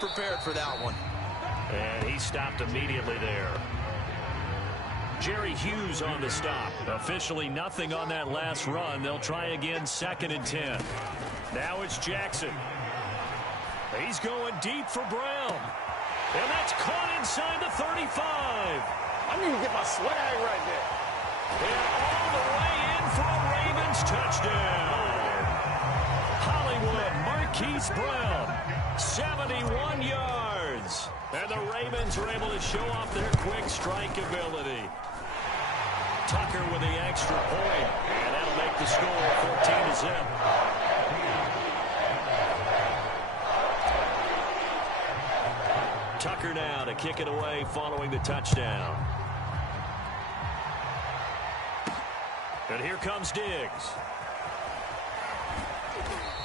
prepared for that one. And he stopped immediately there. Jerry Hughes on the stop. Officially nothing on that last run. They'll try again, 2nd and 10. Now it's Jackson. He's going deep for Brown. And that's caught inside the 35. I need to get my swag right there. And all the way in for a Ravens touchdown. Hollywood Marquise Brown, 71 yards. And the Ravens are able to show off their quick strike ability. Tucker with the extra point, and that'll make the score 14-0. Tucker now to kick it away following the touchdown. And here comes Diggs.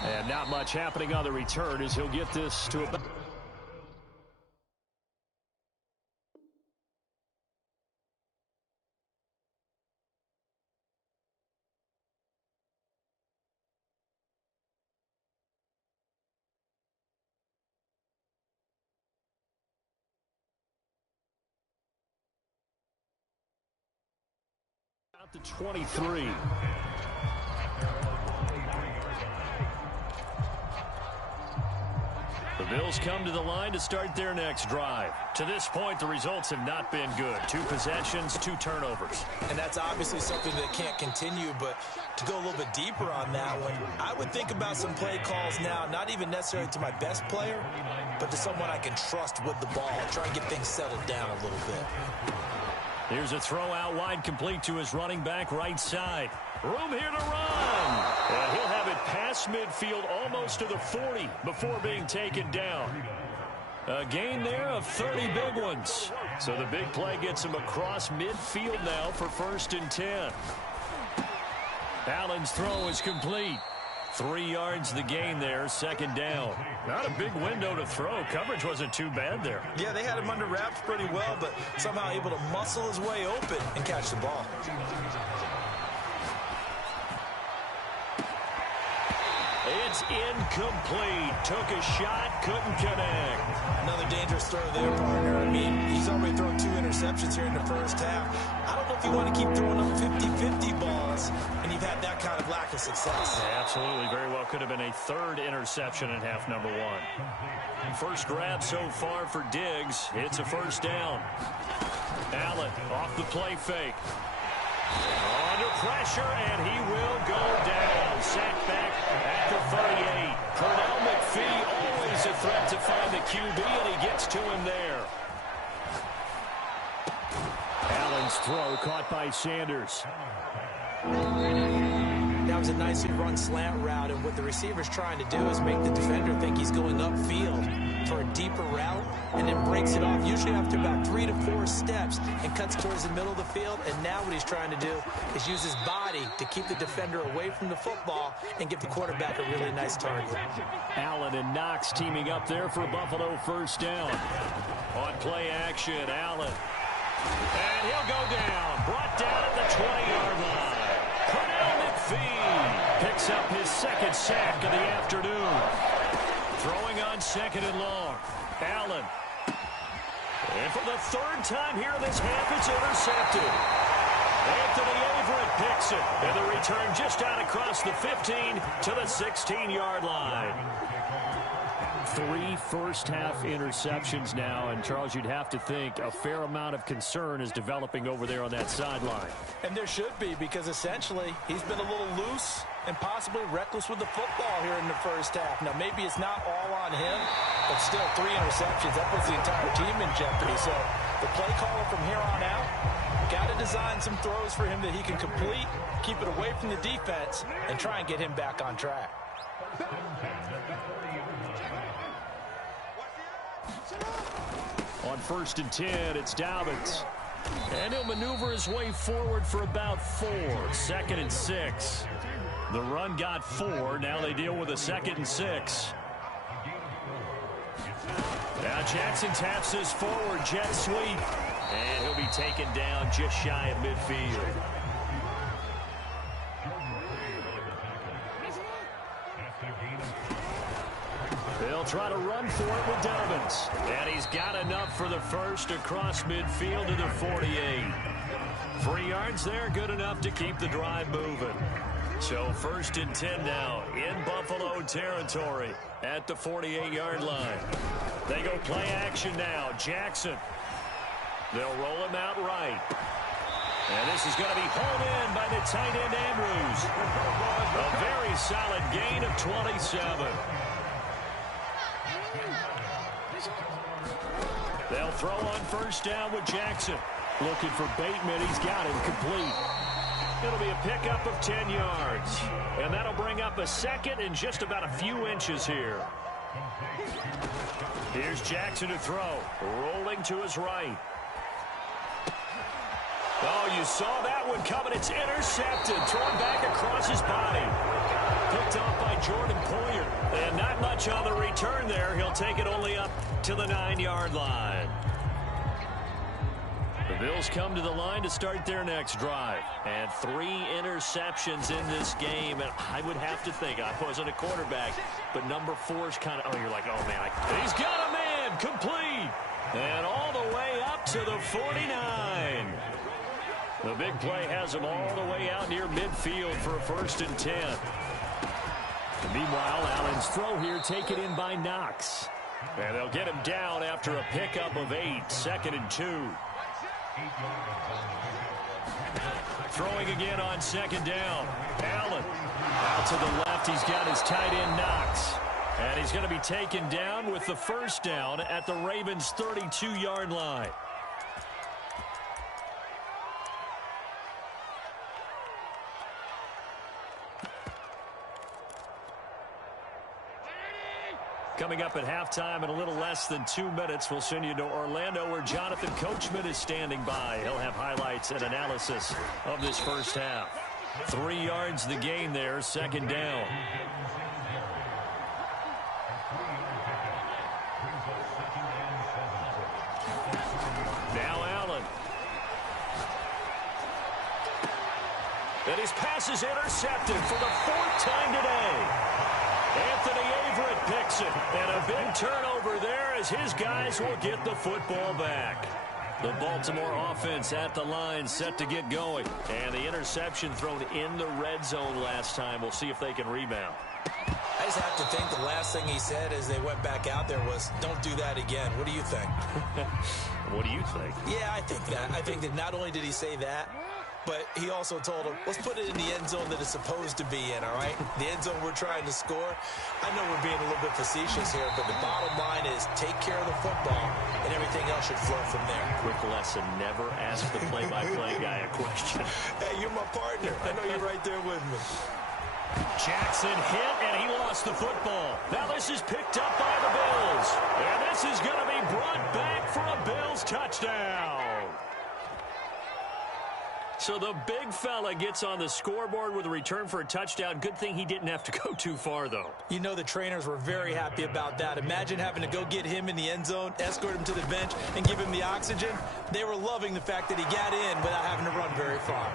And not much happening on the return as he'll get this to about... to 23. The Bills come to the line to start their next drive. To this point, the results have not been good. 2 possessions, 2 turnovers. And that's obviously something that can't continue, but to go a little bit deeper on that one, I would think about some play calls now, not even necessarily to my best player, but to someone I can trust with the ball. Try and get things settled down a little bit. Here's a throw out wide, complete to his running back right side. Room here to run. And he'll have it past midfield almost to the 40 before being taken down. A gain there of 30 big ones. So the big play gets him across midfield now for 1st and 10. Allen's throw is complete. 3 yards the gain there, 2nd down. Not a big window to throw. Coverage wasn't too bad there. Yeah, they had him under wraps pretty well, but somehow able to muscle his way open and catch the ball. It's incomplete. Took a shot, couldn't connect. Another dangerous throw there, partner. I mean, he's already thrown 2 interceptions here in the first half. I don't know if you want to keep throwing up 50-50 balls, and you've had that kind of lack of success. Yeah, absolutely. Very well could have been a 3rd interception in half number 1. First grab so far for Diggs. It's a 1st down. Allen off the play fake. Under pressure, and he will go down. Sacked back at the 38. Pernell McPhee, always a threat to find the QB, and he gets to him there. Allen's throw caught by Sanders. That was a nicely run slant route, and what the receiver's trying to do is make the defender think he's going upfield for a deeper route, and then breaks it off, usually after about 3 to 4 steps, and cuts towards the middle of the field. And now what he's trying to do is use his body to keep the defender away from the football and give the quarterback a really nice target. Allen and Knox teaming up there for a Buffalo 1st down. On play action, Allen. And he'll go down. Brought down at the 20-yard line. Pernell McPhee picks up his 2nd sack of the afternoon. Throwing on 2nd and long. Allen. And for the 3rd time here this half, it's intercepted. Anthony Averett picks it. And the return just out across the 15 to the 16-yard line. 3 first-half interceptions now, and Charles, you'd have to think a fair amount of concern is developing over there on that sideline. And there should be, because essentially he's been a little loose and possibly reckless with the football here in the first half. Now, maybe it's not all on him, but still 3 interceptions. That puts the entire team in jeopardy. So the play caller from here on out got to design some throws for him that he can complete, keep it away from the defense, and try and get him back on track. On 1st and 10, it's Dobbins. And he'll maneuver his way forward for about 4. 2nd and 6. The run got 4. Now they deal with a 2nd and 6. Now Jackson taps this forward jet sweep. And he'll be taken down just shy of midfield. They'll They'll try to run for it with Dobbins. And he's got enough for the first across midfield to the 48. 3 yards there, good enough to keep the drive moving. So 1st and 10 now in Buffalo territory at the 48-yard line. They go play action now. Jackson. They'll roll him out right. And this is going to be hauled in by the tight end Andrews. A very solid gain of 27. They'll throw on 1st down with Jackson. Looking for Bateman. He's got him complete. It'll be a pickup of 10 yards. And that'll bring up a 2nd and just about a few inches here. Here's Jackson to throw. Rolling to his right. Oh, you saw that one coming. It's intercepted. Thrown back across his body. Picked off by Jordan Poyer. And not much on the return there. He'll take it only up to the 9-yard line. The Bills come to the line to start their next drive. And 3 interceptions in this game. And I would have to think, I wasn't a quarterback, but number 4's kind of, oh, you're like, oh, man. He's got a man, complete. And all the way up to the 49. The big play has him all the way out near midfield for a 1st and 10. Meanwhile, Allen's throw here taken in by Knox. And they'll get him down after a pickup of 8, 2nd and 2. Throwing again on 2nd down. Allen out to the left. He's got his tight end Knox. And he's going to be taken down with the 1st down at the Ravens' 32-yard line. Coming up at halftime in a little less than 2 minutes, we'll send you to Orlando where Jonathan Coachman is standing by. He'll have highlights and analysis of this 1st half. 3 yards the gain there, 2nd down. Now Allen. And his pass is intercepted for the 4th time today. Anthony Averett picks it, and a big turnover there as his guys will get the football back. The Baltimore offense at the line set to get going, and the interception thrown in the red zone last time. We'll see if they can rebound. I just have to think the last thing he said as they went back out there was, don't do that again. What do you think? What do you think? Yeah, I think that. I think that not only did he say that, but he also told him, let's put it in the end zone that it's supposed to be in, all right? The end zone we're trying to score. I know we're being a little bit facetious here, but the bottom line is take care of the football, and everything else should flow from there. Quick lesson, never ask the play-by-play guy a question. Hey, you're my partner. I know you're right there with me. Jackson hit, and he lost the football. Now this is picked up by the Bills. And this is going to be brought back for a Bills touchdown. So the big fella gets on the scoreboard with a return for a touchdown. Good thing he didn't have to go too far, though. You know the trainers were very happy about that. Imagine having to go get him in the end zone, escort him to the bench, and give him the oxygen. They were loving the fact that he got in without having to run very far.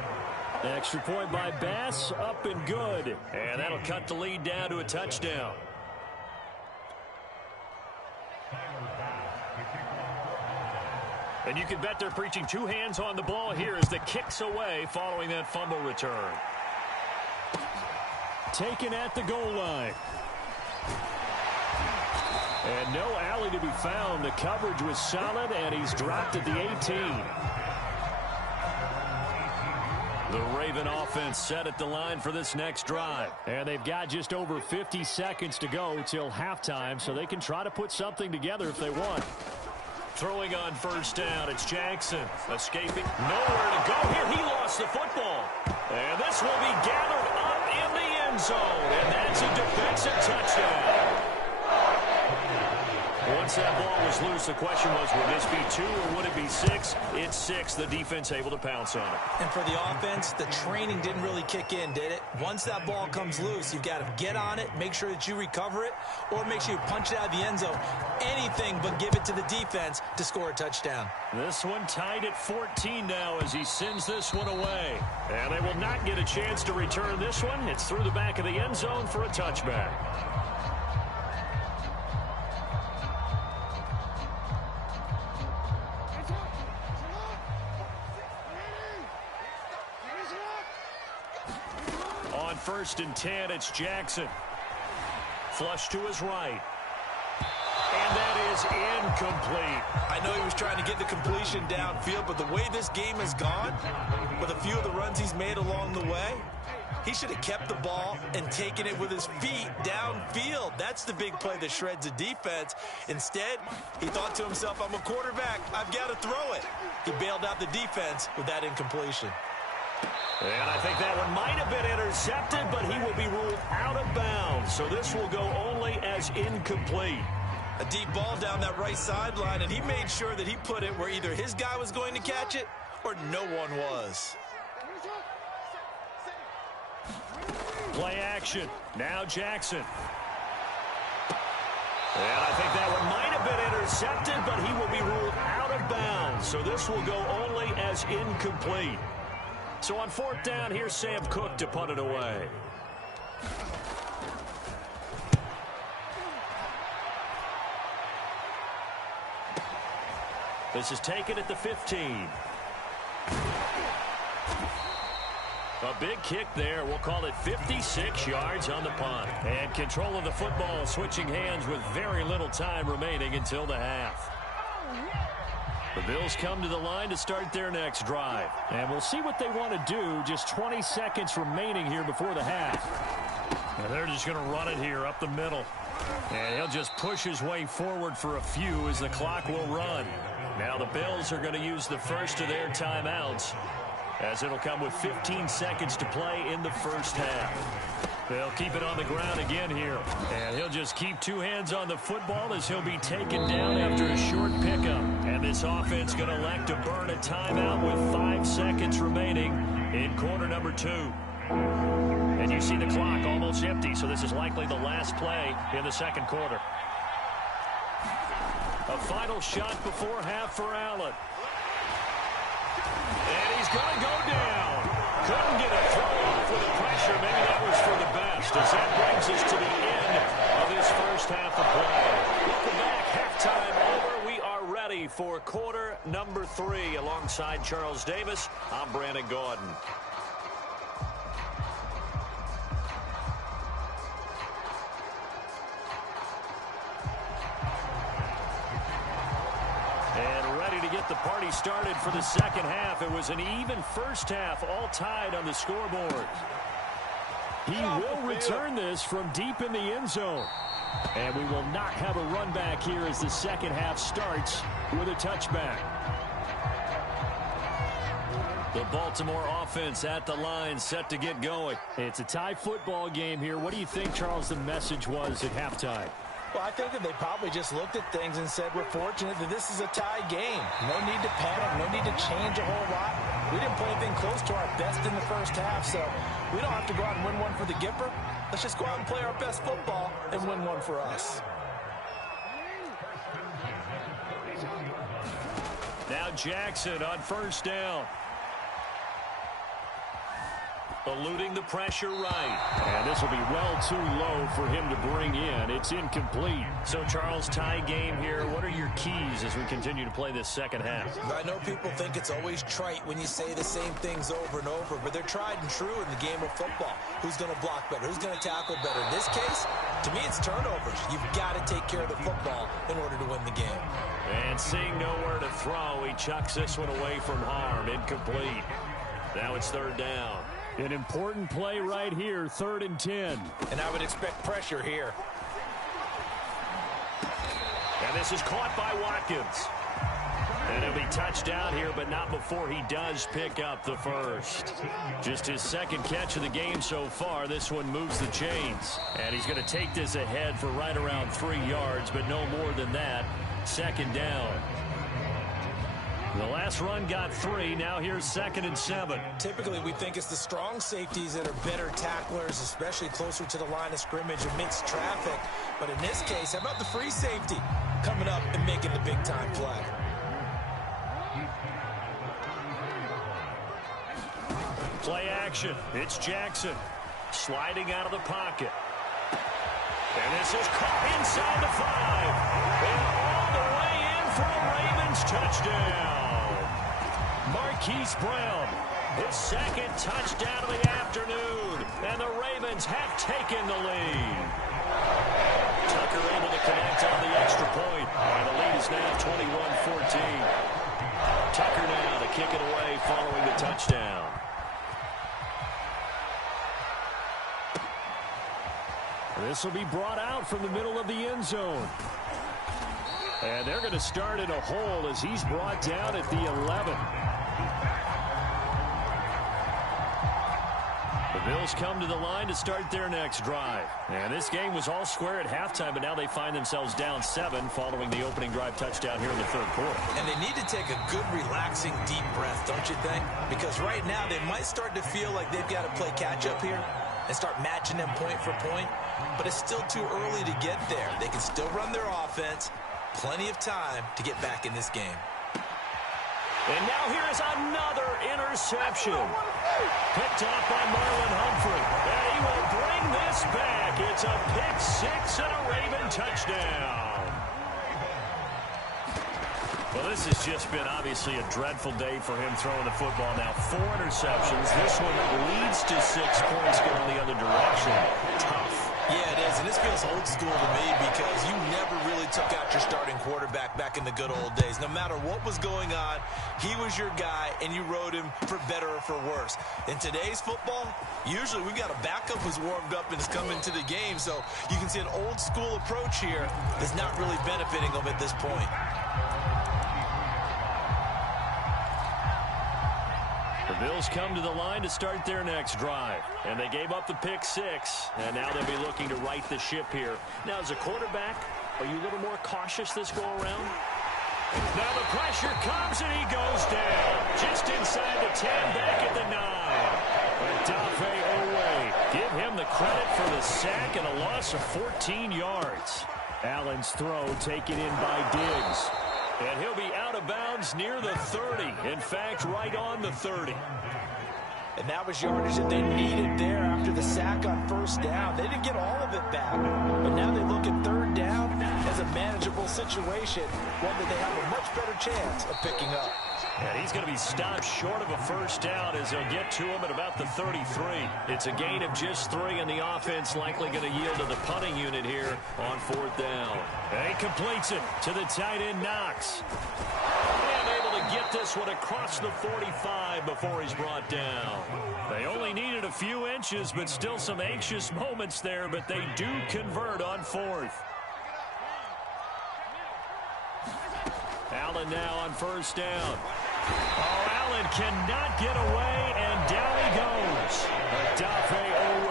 Extra point by Bass, up and good. And that'll cut the lead down to a touchdown. And you can bet they're preaching 2 hands on the ball here as the kick's away following that fumble return. Taken at the goal line. And no alley to be found. The coverage was solid, and he's dropped at the 18. The Raven offense set at the line for this next drive. And they've got just over 50 seconds to go till halftime, so they can try to put something together if they want. Throwing on 1st down, it's Jackson. Escaping, nowhere to go here. He lost the football. And this will be gathered up in the end zone. And that's a defensive touchdown. Once that ball was loose, the question was, would this be 2 or would it be 6? It's 6. The defense able to pounce on it. And for the offense, the training didn't really kick in, did it? Once that ball comes loose, you've got to get on it, make sure that you recover it, or make sure you punch it out of the end zone. Anything but give it to the defense to score a touchdown. This one tied at 14 now as he sends this one away. And they will not get a chance to return this one. It's through the back of the end zone for a touchback. 1st and 10. It's Jackson. Flush to his right. And that is incomplete. I know he was trying to get the completion downfield, but the way this game has gone, with a few of the runs he's made along the way, he should have kept the ball and taken it with his feet downfield. That's the big play that shreds the defense. Instead, he thought to himself, I'm a quarterback. I've got to throw it. He bailed out the defense with that incompletion. And I think that one might have been intercepted, but he will be ruled out of bounds. So this will go only as incomplete. A deep ball down that right sideline, and he made sure that he put it where either his guy was going to catch it or no one was. Play action. Now Jackson. And I think that one might have been intercepted, but he will be ruled out of bounds. So this will go only as incomplete. So on 4th down, here's Sam Cook to punt it away. This is taken at the 15. A big kick there. We'll call it 56 yards on the punt. And control of the football switching hands with very little time remaining until the half. The Bills come to the line to start their next drive. And we'll see what they want to do. Just 20 seconds remaining here before the half. And they're just going to run it here up the middle. And he'll just push his way forward for a few as the clock will run. Now the Bills are going to use the first of their timeouts, as it'll come with 15 seconds to play in the first half. They'll keep it on the ground again here. And he'll just keep two hands on the football as he'll be taken down after a short pickup. And this offense going to elect to burn a timeout with 5 seconds remaining in quarter number 2. And you see the clock almost empty, so this is likely the last play in the second quarter. A final shot before half for Allen. And he's going to go down. Couldn't get a throw off with the pressure. Maybe that was for the best, as that brings us to the end of this first half of play. Welcome back. Halftime over. We are ready for quarter number 3. Alongside Charles Davis, I'm Brandon Gordon. The party started for the second half. It was an even first half, all tied on the scoreboard. He will return this from deep in the end zone. And we will not have a run back here as the second half starts with a touchback. The Baltimore offense at the line, set to get going. It's a tie football game here. What do you think, Charles, the message was at halftime? Well, I think that they probably just looked at things and said, we're fortunate that this is a tie game. No need to panic, no need to change a whole lot. We didn't play anything close to our best in the first half, so we don't have to go out and win one for the Gipper. Let's just go out and play our best football and win one for us. Now Jackson on first down. Eluding the pressure right. And this will be well too low for him to bring in. It's incomplete. So, Charles, tie game here. What are your keys as we continue to play this second half? I know people think it's always trite when you say the same things over and over, but they're tried and true in the game of football. Who's going to block better? Who's going to tackle better? In this case, to me, it's turnovers. You've got to take care of the football in order to win the game. And seeing nowhere to throw, he chucks this one away from harm. Incomplete. Now it's third down. An important play right here, 3rd and 10. And I would expect pressure here. And this is caught by Watkins. And he'll be touched down here, but not before he does pick up the first. Just his second catch of the game so far. This one moves the chains. And he's going to take this ahead for right around 3 yards, but no more than that. Second down. The last run got 3. Now here's 2nd and 7. Typically, we think it's the strong safeties that are better tacklers, especially closer to the line of scrimmage amidst traffic. But in this case, how about the free safety coming up and making the big-time play? Play action. It's Jackson sliding out of the pocket. And this is caught inside the 5. And all the way in for a Ravens touchdown. Marquise Brown His second touchdown of the afternoon, and the Ravens have taken the lead. Tucker able to connect on the extra point, and the lead is now 21-14. Tucker now to kick it away following the touchdown. This will be brought out from the middle of the end zone. And they're going to start in a hole as he's brought down at the 11. The Bills come to the line to start their next drive. And this game was all square at halftime, but now they find themselves down 7 following the opening drive touchdown here in the third quarter. And they need to take a good, relaxing, deep breath, don't you think? Because right now they might start to feel like they've got to play catch-up here and start matching them point for point. But it's still too early to get there. They can still run their offense. Plenty of time to get back in this game. And now here is another interception. Picked off by Marlon Humphrey. And he will bring this back. It's a pick-6 and a Raven touchdown. Well, this has just been obviously a dreadful day for him throwing the football. Now 4 interceptions. This one leads to 6 points going the other direction. Tough. Yeah, it is, and this feels old school to me because you never really took out your starting quarterback back in the good old days. No matter what was going on, he was your guy, and you rode him for better or for worse. In today's football, usually we've got a backup who's warmed up and is coming to the game, so you can see an old school approach here that's not really benefiting them at this point. The Bills come to the line to start their next drive. And they gave up the pick-6, and now they'll be looking to right the ship here. Now, as a quarterback, are you a little more cautious this go-around? Now the pressure comes, and he goes down. Just inside the 10, back at the 9. Odafe Owe, give him the credit for the sack and a loss of 14 yards. Allen's throw taken in by Diggs. And he'll be out of bounds near the 30. In fact, right on the 30. And that was yardage that they needed there after the sack on first down. They didn't get all of it back, but now they look at third down as a manageable situation, one that they have a much better chance of picking up. And he's going to be stopped short of a first down as they'll get to him at about the 33. It's a gain of just 3, and the offense likely going to yield to the punting unit here on 4th down. And he completes it to the tight end, Knox. And able to get this one across the 45 before he's brought down. They only needed a few inches, but still some anxious moments there, but they do convert on 4th. Allen now on first down. Oh, Allen cannot get away, and down he goes. Odafe Owe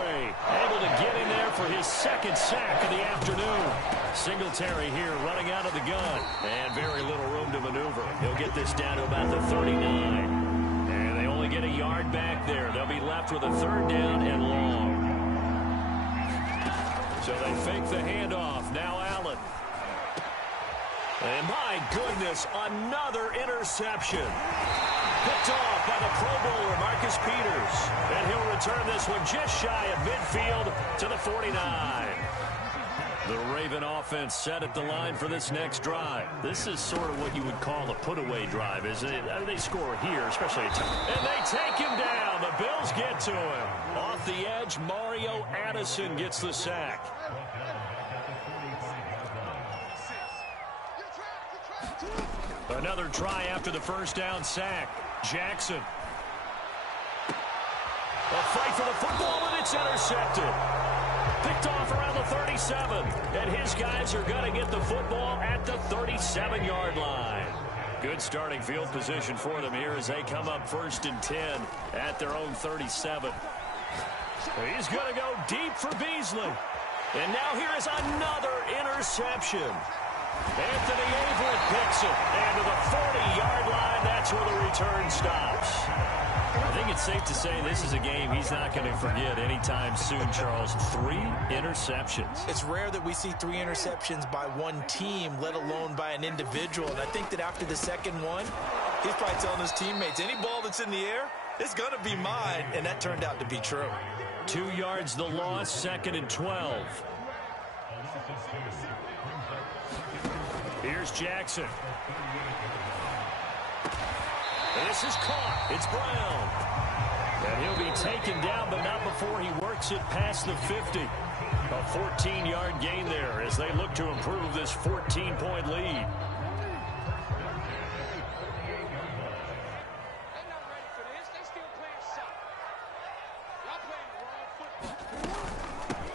able to get in there for his 2nd sack of the afternoon. Singletary here running out of the gun, and very little room to maneuver. He'll get this down to about the 39. And they only get a yard back there. They'll be left with a 3rd down and long. So they fake the handoff. Now Allen. And my goodness, another interception. Picked off by the Pro Bowler, Marcus Peters. And he'll return this one just shy of midfield to the 49. The Raven offense set at the line for this next drive. This is sort of what you would call a put-away drive, isn't it? They score here, especially at times. And they take him down. The Bills get to him. Off the edge, Mario Addison gets the sack. Another try after the first down sack. Jackson. A fight for the football, and it's intercepted. Picked off around the 37. And his guys are going to get the football at the 37-yard line. Good starting field position for them here as they come up 1st and 10 at their own 37. He's going to go deep for Beasley. And now here is another interception. Anthony Averett picks it. And to the 40-yard line, that's where the return stops. I think it's safe to say this is a game he's not going to forget anytime soon, Charles. 3 interceptions. It's rare that we see 3 interceptions by one team, let alone by an individual. And I think that after the second one, he's probably telling his teammates, any ball that's in the air, it's going to be mine. And that turned out to be true. 2 yards the loss, 2nd and 12. Here's Jackson. This is caught. It's Brown. And he'll be taken down, but not before he works it past the 50. A 14-yard gain there as they look to improve this 14-point lead.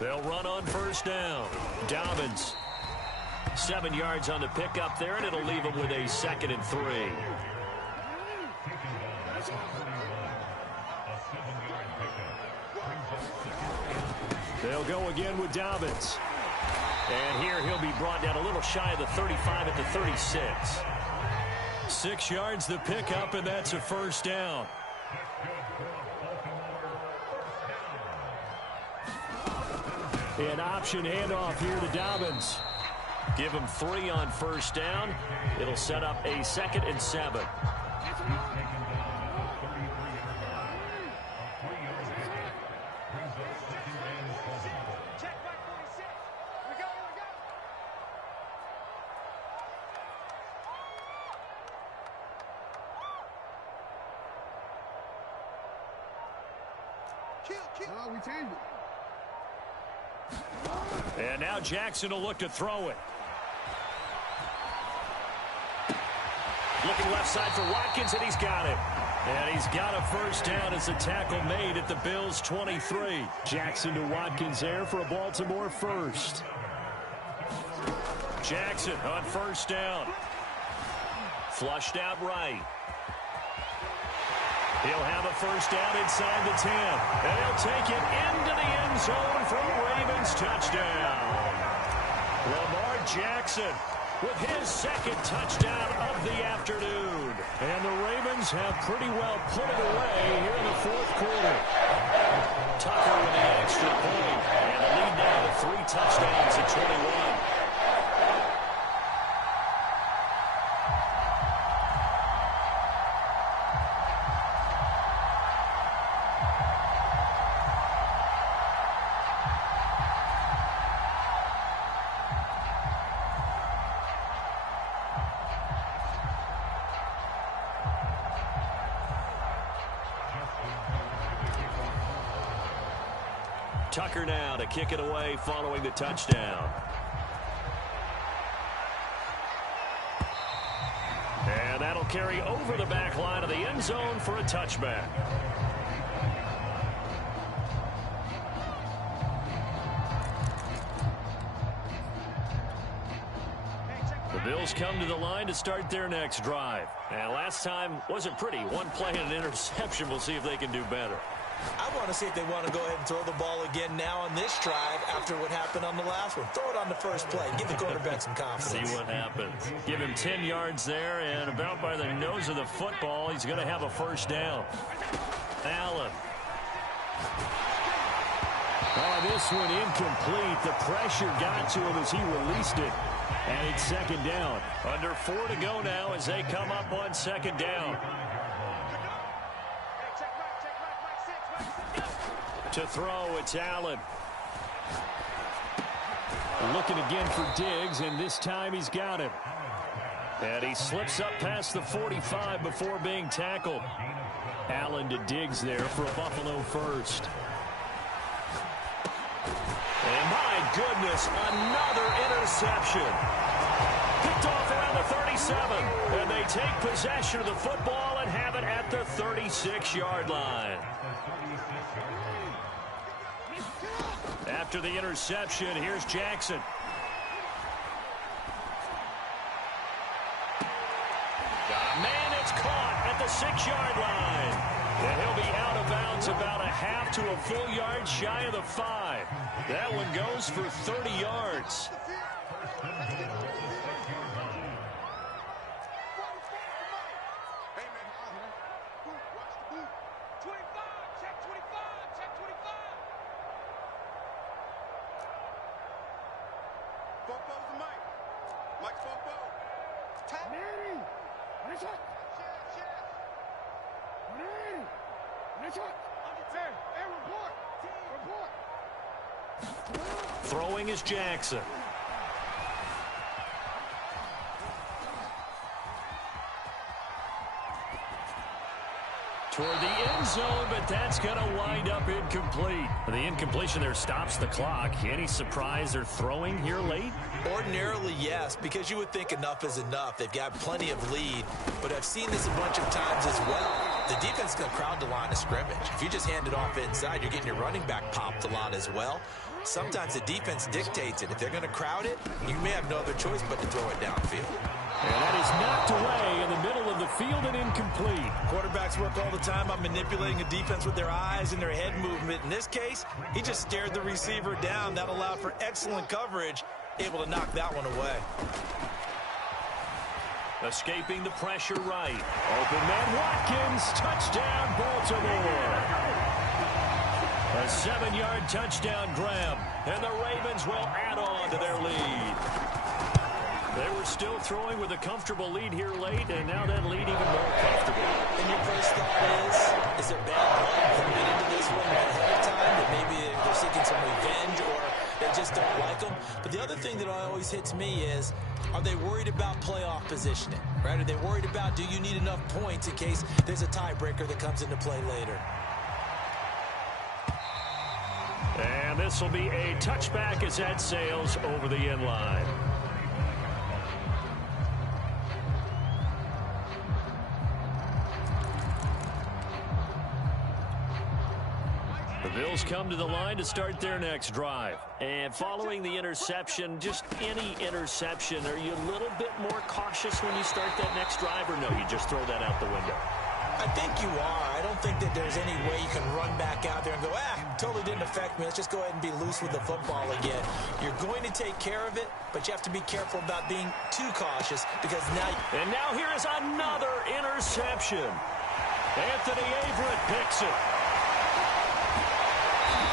They'll run on first down. Dobbins, 7 yards on the pickup there, and it'll leave him with a 2nd and 3. They'll go again with Dobbins. And here he'll be brought down a little shy of the 35 at the 36. 6 yards the pickup, and that's a first down. An option handoff here to Dobbins. Give him 3 on first down. It'll set up a 2nd and 7. We changed it. And now Jackson will look to throw it. Looking left side for Watkins, and he's got it. And he's got a first down as a tackle made at the Bills' 23. Jackson to Watkins there for a Baltimore first. Jackson on first down. Flushed out right. He'll have a first down inside the 10. And he'll take it into the end zone for a Ravens touchdown. Lamar Jackson with his 2nd touchdown of the afternoon. And the Ravens have pretty well put it away here in the 4th quarter. Tucker with the extra point. And the lead now to 3 touchdowns at 21. Tucker now to kick it away following the touchdown. And that'll carry over the back line of the end zone for a touchback. The Bills come to the line to start their next drive. And last time wasn't pretty. 1 play and an interception. We'll see if they can do better. I want to see if they want to go ahead and throw the ball again now on this drive after what happened on the last one. Throw it on the first play. Give the quarterback some confidence. See what happens. Give him 10 yards there, and about by the nose of the football, he's going to have a first down. Allen. Oh, this one incomplete. The pressure got to him as he released it. And it's 2nd down. Under 4 to go now as they come up on 2nd down. To throw, it's Allen. Looking again for Diggs, and this time he's got him. And he slips up past the 45 before being tackled. Allen to Diggs there for a Buffalo first. And my goodness, another interception. Picked off around the 37. And they take possession of the football and have it at the 36-yard line. After the interception, here's Jackson. Got a man that's caught at the 6-yard line. And he'll be out of bounds about a half to a full yard shy of the 5. That one goes for 30 yards. Throwing is Jackson. toward the end zone, but that's going to wind up incomplete. The incompletion there stops the clock. Any surprise they're throwing here late? Ordinarily, yes, because you would think enough is enough. They've got plenty of lead, but I've seen this a bunch of times as well. The defense is going to crowd the line of scrimmage. If you just hand it off inside, you're getting your running back popped a lot as well. Sometimes the defense dictates it. If they're going to crowd it, you may have no other choice but to throw it downfield. And that is knocked away in the middle of the field and incomplete. Quarterbacks work all the time on manipulating a defense with their eyes and their head movement. In this case, he just stared the receiver down. That allowed for excellent coverage, able to knock that one away. Escaping the pressure right. Open man Watkins. Touchdown, Baltimore. A 7-yard touchdown grab. And the Ravens will add on to their lead. They were still throwing with a comfortable lead here late, and now that lead even more comfortable. And your first thought is there bad blood coming into this one ahead of time? That maybe they're seeking some revenge or they just don't like them? But the other thing that always hits me is, are they worried about playoff positioning? Right? Are they worried about, do you need enough points in case there's a tiebreaker that comes into play later? And this will be a touchback as that sails over the end line. The Bills come to the line to start their next drive. And following the interception, just any interception, are you a little bit more cautious when you start that next drive, or no, you just throw that out the window? I think you are. I don't think that there's any way you can run back out there and go, totally didn't affect me. Let's just go ahead and be loose with the football again. You're going to take care of it, but you have to be careful about being too cautious because now... And now here is another interception. Anthony Averett picks it.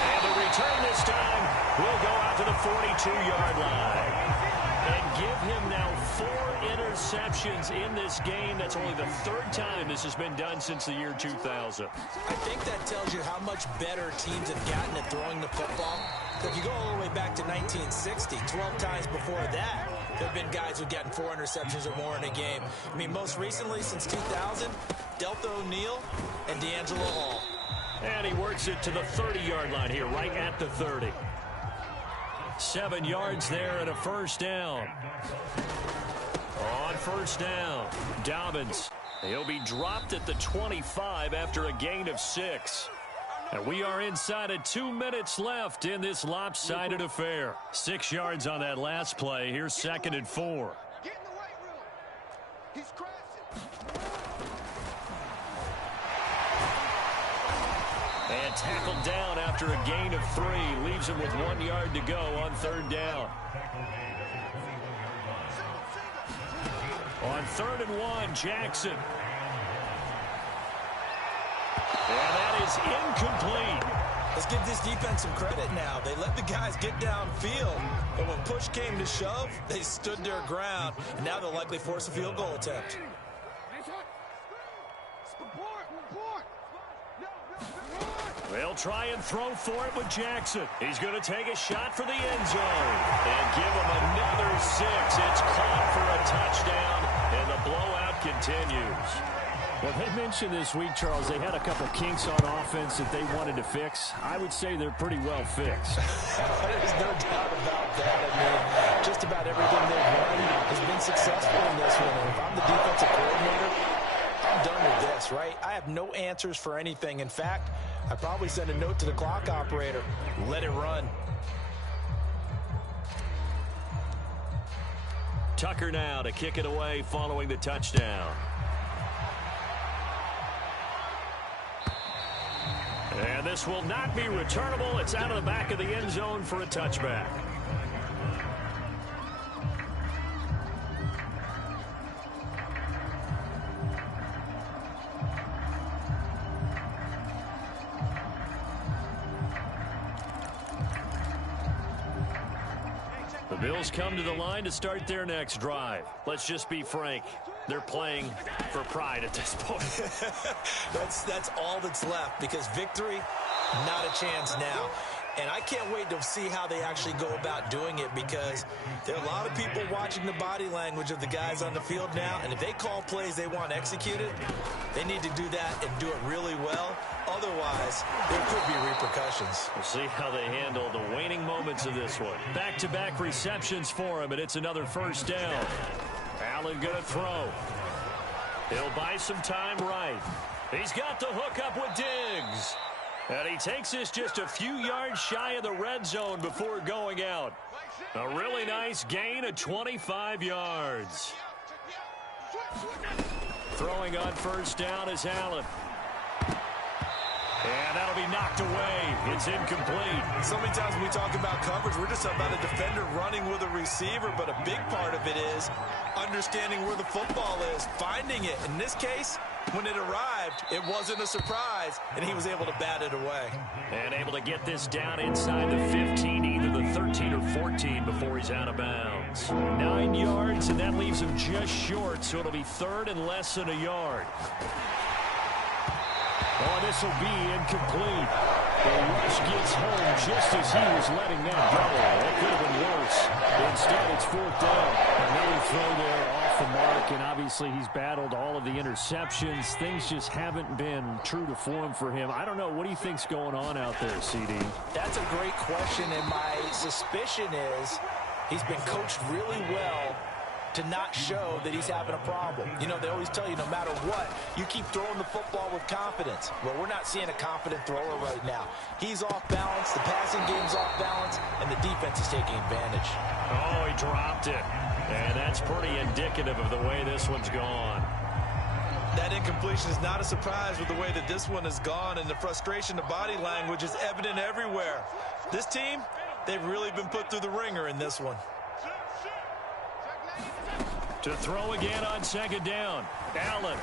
And the return this time will go out to the 42-yard line. And give him now 4 interceptions in this game. That's only the 3rd time this has been done since the year 2000. I think that tells you how much better teams have gotten at throwing the football. If you go all the way back to 1960, 12 times before that, there have been guys who've gotten 4 interceptions or more in a game. I mean, most recently, since 2000, Delta O'Neal and D'Angelo Hall. And he works it to the 30-yard line here, right at the 30. 7 yards there and a first down. On first down, Dobbins. He'll be dropped at the 25 after a gain of 6. And we are inside of 2 minutes left in this lopsided affair. 6 yards on that last play. Here's 2nd and 4. Get in the weight room. He's crashing. And tackled down after a gain of 3. Leaves him with 1 yard to go on 3rd down. On 3rd and 1, Jackson. And that is incomplete. Let's give this defense some credit now. They let the guys get downfield, but when push came to shove, they stood their ground, and now they'll likely force a field goal attempt. They'll try and throw for it with Jackson. He's going to take a shot for the end zone. And give him another 6. It's caught for a touchdown, and the blowout continues. Well, they mentioned this week, Charles, they had a couple kinks on offense that they wanted to fix. I would say they're pretty well fixed. There's no doubt about that. I mean, just about everything they've run has been successful in this one. And if I'm the defensive coordinator, I'm done with this, right? I have no answers for anything. In fact, I probably send a note to the clock operator. Let it run. Tucker now to kick it away following the touchdown. And this will not be returnable. It's out of the back of the end zone for a touchback. The Bills come to the line to start their next drive. Let's just be frank. They're playing for pride at this point. That's all that's left, because victory, not a chance now. And I can't wait to see how they actually go about doing it, because there are a lot of people watching the body language of the guys on the field now, and if they call plays they want executed, they need to do that and do it really well. Otherwise, there could be repercussions. We'll see how they handle the waning moments of this one. Back-to-back receptions for him, and it's another first down. Allen going to throw. He'll buy some time right. He's got the hookup with Diggs. And he takes this just a few yards shy of the red zone before going out. A really nice gain of 25 yards. Throwing on first down is Allen. And that'll be knocked away. It's incomplete. So many times when we talk about coverage, we're just about a defender running with a receiver, but a big part of it is understanding where the football is, finding it. In this case, when it arrived, it wasn't a surprise, and he was able to bat it away. And able to get this down inside the 15, either the 13 or 14 before he's out of bounds. 9 yards, and that leaves him just short, so it'll be third and less than a yard. Oh, this will be incomplete. The rush gets home just as he was letting that go. That could have been worse. Instead, it's fourth down. Another throw there off the mark, and obviously he's battled all of the interceptions. Things just haven't been true to form for him. I don't know. What do you think's going on out there, CD? That's a great question, and my suspicion is he's been coached really well to not show that he's having a problem. You know, they always tell you no matter what, you keep throwing the football with confidence. Well, we're not seeing a confident thrower right now. He's off balance, the passing game's off balance, and the defense is taking advantage. Oh, he dropped it. And that's pretty indicative of the way this one's gone. That incompletion is not a surprise with the way that this one has gone, and the frustration, the body language is evident everywhere. This team, they've really been put through the ringer in this one. To throw again on second down. Allen.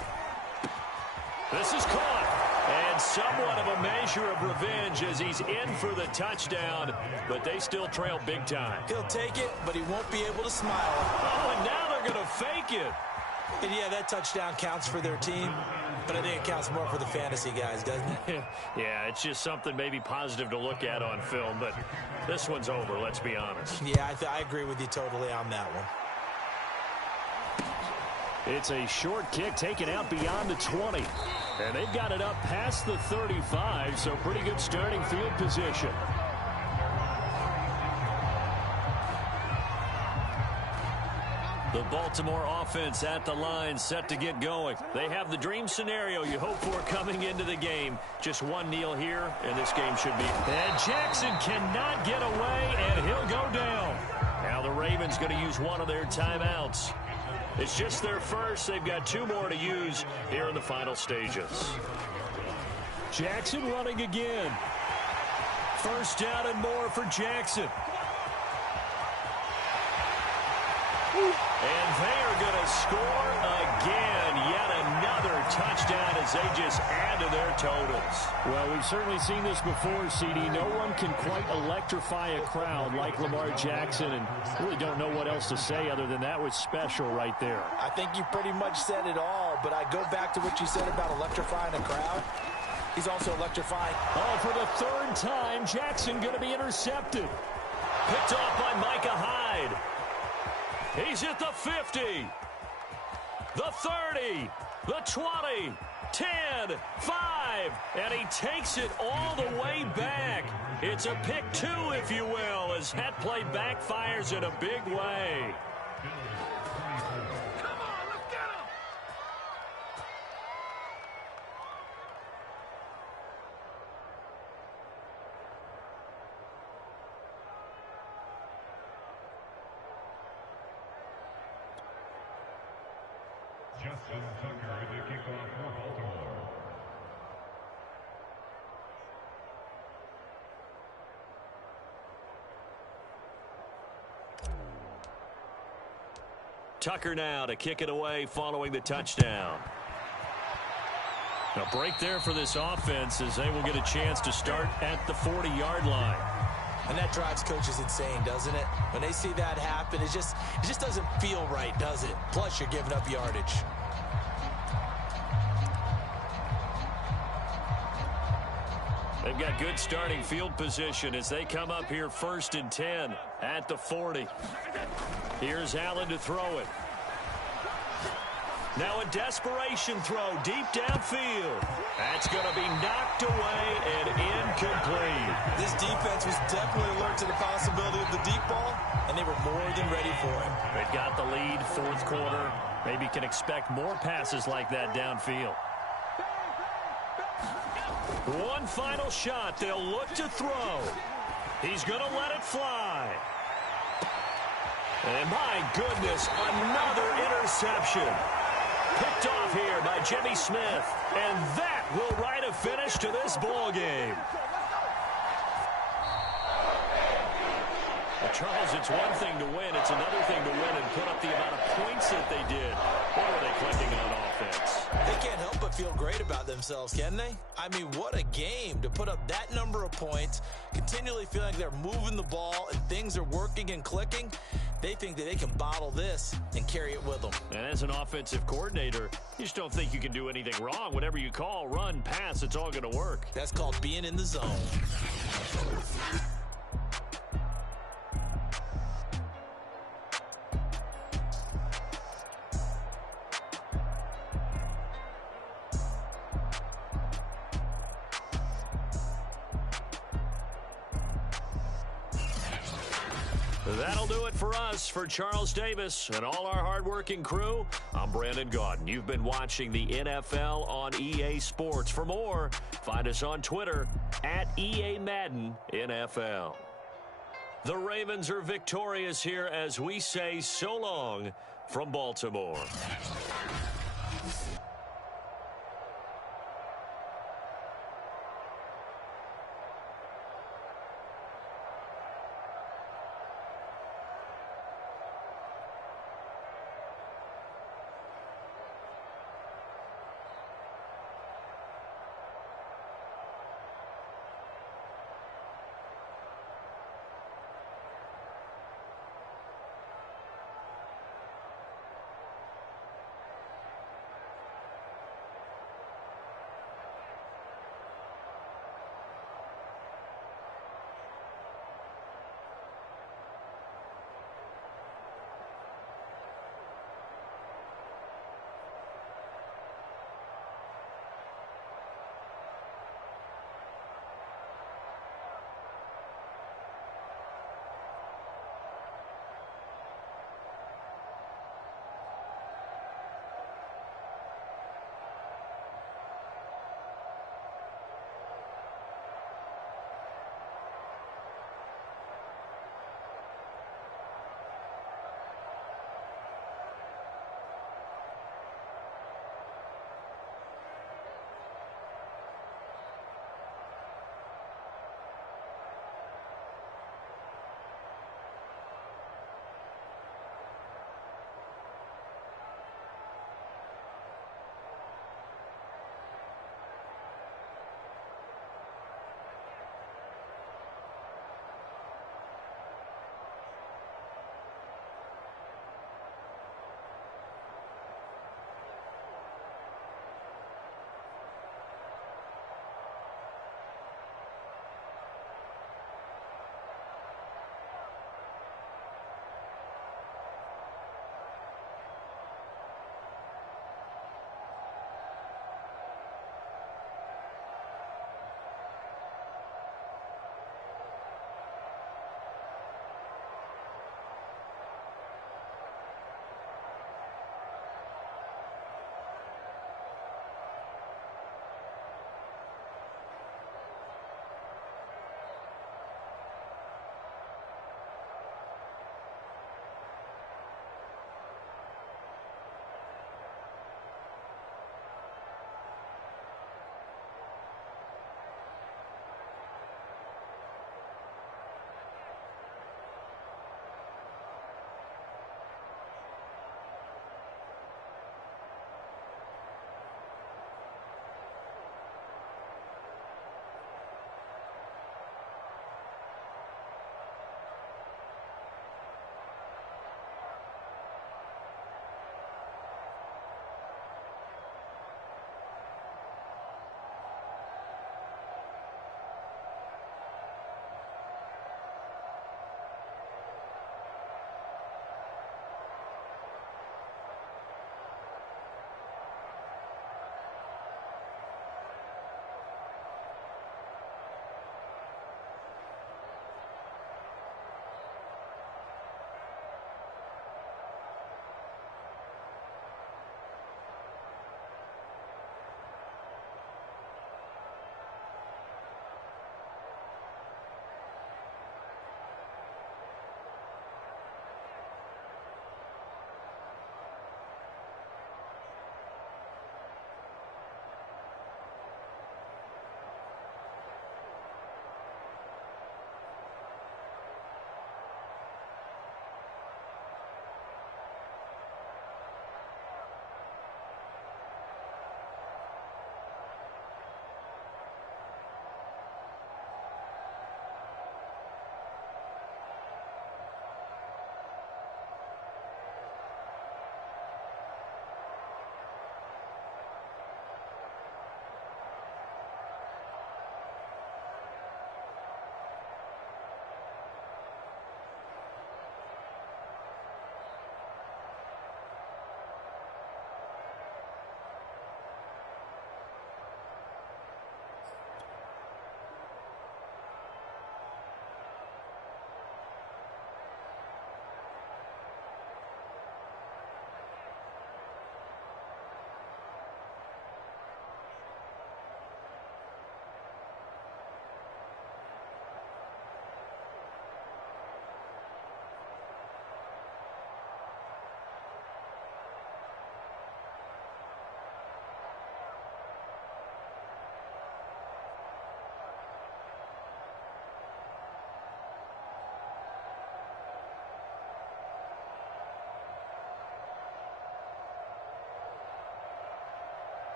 This is caught. And somewhat of a measure of revenge as he's in for the touchdown, but they still trail big time. He'll take it, but he won't be able to smile. Oh, and now they're going to fake it. And yeah, that touchdown counts for their team, but I think it counts more for the fantasy guys, doesn't it? Yeah, it's just something maybe positive to look at on film, but this one's over, let's be honest. Yeah, I agree with you totally on that one. It's a short kick taken out beyond the 20. And they've got it up past the 35, so pretty good starting field position. The Baltimore offense at the line, set to get going. They have the dream scenario you hope for coming into the game. Just one kneel here, and this game should be. And Jackson cannot get away, and he'll go down. Now the Ravens going to use one of their timeouts. It's just their first. They've got 2 more to use here in the final stages. Jackson running again. First down and more for Jackson. And they are going to score again. Yet another touchdown as they just add to their totals. Well, we've certainly seen this before, CD. No one can quite electrify a crowd like Lamar Jackson, and really don't know what else to say other than that was special right there. I think you pretty much said it all, but I go back to what you said about electrifying a crowd. He's also electrifying. Oh, for the 3rd time, Jackson going to be intercepted. Picked off by Micah Hyde. He's at the 50, the 30, the 20, 10, 5, and he takes it all the way back. It's a pick 2, if you will, as that play backfires in a big way. Justin Tucker to kick off for Baltimore. Tucker now to kick it away following the touchdown. A break there for this offense as they will get a chance to start at the 40-yard line. And that drives coaches insane, doesn't it? When they see that happen, it just doesn't feel right, does it? Plus, you're giving up yardage. They've got good starting field position as they come up here 1st and 10 at the 40. Here's Allen to throw it. Now a desperation throw deep downfield. That's going to be knocked away and incomplete. This defense was definitely alert to the possibility of the deep ball, and they were more than ready for it. They've got the lead, 4th quarter. Maybe can expect more passes like that downfield. One final shot. They'll look to throw. He's going to let it fly. And my goodness, another interception. Picked off here by Jimmy Smith. And that will write a finish to this ball game. Well, Charles, it's one thing to win. It's another thing to win and put up the amount of points that they did. What were they clicking on offense? They can't help but feel great about themselves, can they? I mean, what a game to put up that number of points, continually feeling like they're moving the ball and things are working and clicking. They think that they can bottle this and carry it with them. And as an offensive coordinator, you just don't think you can do anything wrong. Whatever you call, run, pass, it's all going to work. That's called being in the zone. That'll do it for us. For Charles Davis and all our hardworking crew, I'm Brandon Gaudin. You've been watching the NFL on EA Sports. For more, find us on Twitter at EA Madden NFL. The Ravens are victorious here as we say so long from Baltimore.